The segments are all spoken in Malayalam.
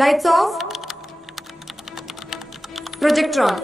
Lights off. Projector on.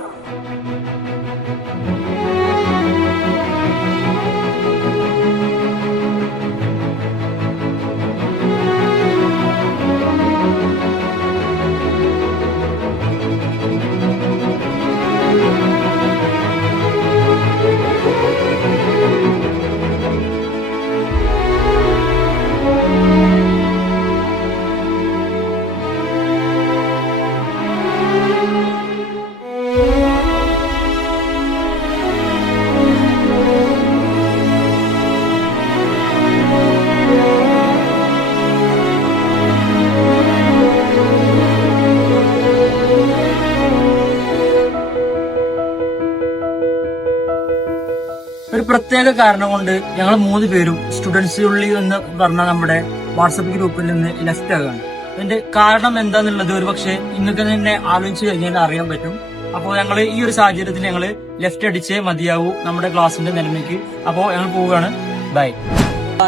ഒരു പ്രത്യേക കാരണം കൊണ്ട് ഞങ്ങൾ 3 പേരും സ്റ്റുഡൻസ് ഉള്ളി എന്ന് പറഞ്ഞ നമ്മുടെ വാട്സപ്പ് ഗ്രൂപ്പിൽ നിന്ന് ലെഫ്റ്റ് ആകുകയാണ്. അതിന്റെ കാരണം എന്താന്നുള്ളത് ഒരു പക്ഷേ നിങ്ങൾക്ക് തന്നെ ആലോചിച്ച് കഴിഞ്ഞാൽ അറിയാൻ പറ്റും. അപ്പോൾ ഞങ്ങൾ ഈ ഒരു സാഹചര്യത്തിൽ ഞങ്ങൾ ലെഫ്റ്റ് അടിച്ചേ മതിയാവൂ നമ്മുടെ ക്ലാസിന്റെ നിലമയ്ക്ക്. അപ്പോൾ ഞങ്ങൾ പോവുകയാണ്. ബൈ.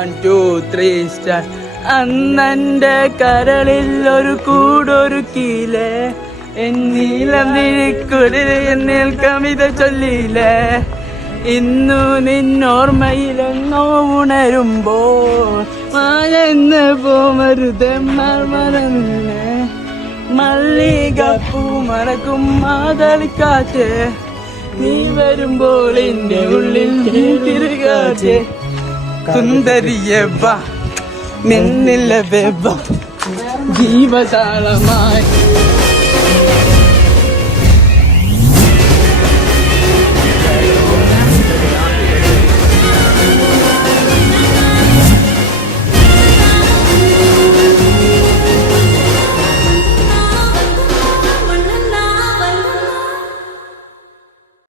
1 2 3 സ്റ്റാർ. അന്നെന്റെ കരളിൽ ഒരു കൂടൊരുക്കിയില്ലേ, എന്നീലം വിഴിക്കുളിൽ എന്നിൽ കവിത ചൊല്ലിയില്ലേ, ഇന്നു നിന്നോർമ്മയിലെന്നോ ഉണരുമ്പോൾ മായെന്ന് പോമരുത് മർമരന്നെ, മല്ലികപ്പൂ മറക്കും മാതളിക്കാറ്റ്, നീ വരുമ്പോൾ എന്റെ ഉള്ളിൽ തിരുകാറ്റ്, സുന്ദരിയെ വാ നിന്നില്ല വെവ ജീവതാളമായി.